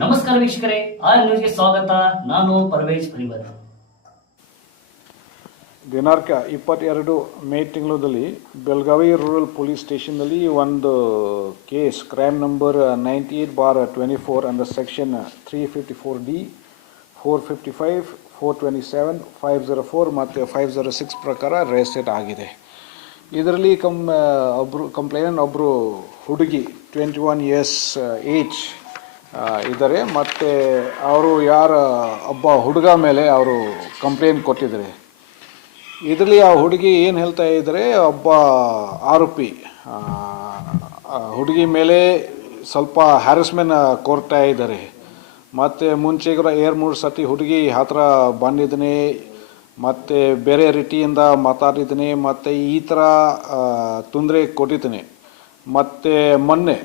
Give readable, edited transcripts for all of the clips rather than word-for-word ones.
ನಮಸ್ಕಾರ ವೀಕ್ಷಕರೇ, ಆರ್ ನ್ಯೂಸ್ಗೆ ಸ್ವಾಗತ. ನಾನು ಪರ್ವೇಜ್ ಪರಿವರ್. ದಿನಾಂಕ 22 ಮೇ ತಿಂಗಳಲ್ಲಿ ಬೆಳಗಾವಿ ರೂರಲ್ ಪೊಲೀಸ್ ಸ್ಟೇಷನ್ನಲ್ಲಿ ಒಂದು case crime number 98/24 under section 354D 455 427 504 ಮತ್ತು 506 ಪ್ರಕಾರ ರಿಜಿಸ್ಟರ್ ಆಗಿದೆ. ಇದರಲ್ಲಿ ಕಂಪ್ಲೇನೆಂಟ್ ಒಬ್ಬರು ಹುಡುಗಿ 21 ಇಯರ್ಸ್ ಏಜ್ ಇದ್ದಾರೆ. ಮತ್ತು ಅವರು ಒಬ್ಬ ಹುಡುಗ ಮೇಲೆ ಅವರು ಕಂಪ್ಲೇಂಟ್ ಕೊಟ್ಟಿದ್ದಾರೆ. ಇದರಲ್ಲಿ ಆ ಹುಡುಗಿ ಏನು ಹೇಳ್ತಾ ಇದ್ದಾರೆ, ಒಬ್ಬ ಆರೋಪಿ ಹುಡುಗಿ ಮೇಲೆ ಸ್ವಲ್ಪ ಹ್ಯಾರಸ್ಮೆಂಟ್ ಕೊಡ್ತಾ ಇದ್ದಾರೆ. ಮತ್ತು ಮುಂಚೆ ಕೂಡ 2-3 ಸತಿ ಹುಡುಗಿ ಹತ್ರ ಬಂದಿದ್ದೀನಿ, ಮತ್ತು ಬೇರೆ ರೀತಿಯಿಂದ ಮಾತಾಡಿದ್ದೀನಿ, ಮತ್ತು ಈ ಥರ ತೊಂದರೆ ಕೊಟ್ಟಿದ್ದೀನಿ. ಮತ್ತು ಮೊನ್ನೆ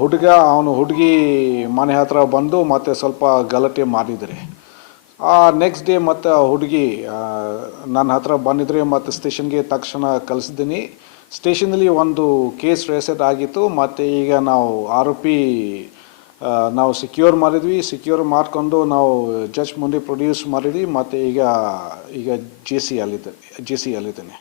ಹುಡುಗಿ ಮನೆ ಹತ್ರ ಬಂದು ಮತ್ತು ಸ್ವಲ್ಪ ಗಲಾಟೆ ಮಾಡಿದ್ದಾರೆ. ನೆಕ್ಸ್ಟ್ ಡೇ ಮತ್ತು ಹುಡುಗಿ ನನ್ನ ಹತ್ರ ಬಂದಿದ್ರೆ ಮತ್ತು ಸ್ಟೇಷನ್ಗೆ ತಕ್ಷಣ ಕಳಿಸಿದ್ದೀನಿ. ಸ್ಟೇಷನಲ್ಲಿ ಒಂದು ಕೇಸ್ ರಿಜಿಸ್ಟರ್ ಆಗಿತ್ತು. ಮತ್ತು ಈಗ ನಾವು ಆರೋಪಿ ನಾವು ಸೆಕ್ಯೂರ್ ಮಾಡಿಕೊಂಡು ನಾವು ಜಡ್ಜ್ ಮುಂದೆ ಪ್ರೊಡ್ಯೂಸ್ ಮಾಡಿದ್ವಿ. ಮತ್ತು ಈಗ ಜೆ ಸಿ ಅಲ್ಲಿದ್ದೇನೆ.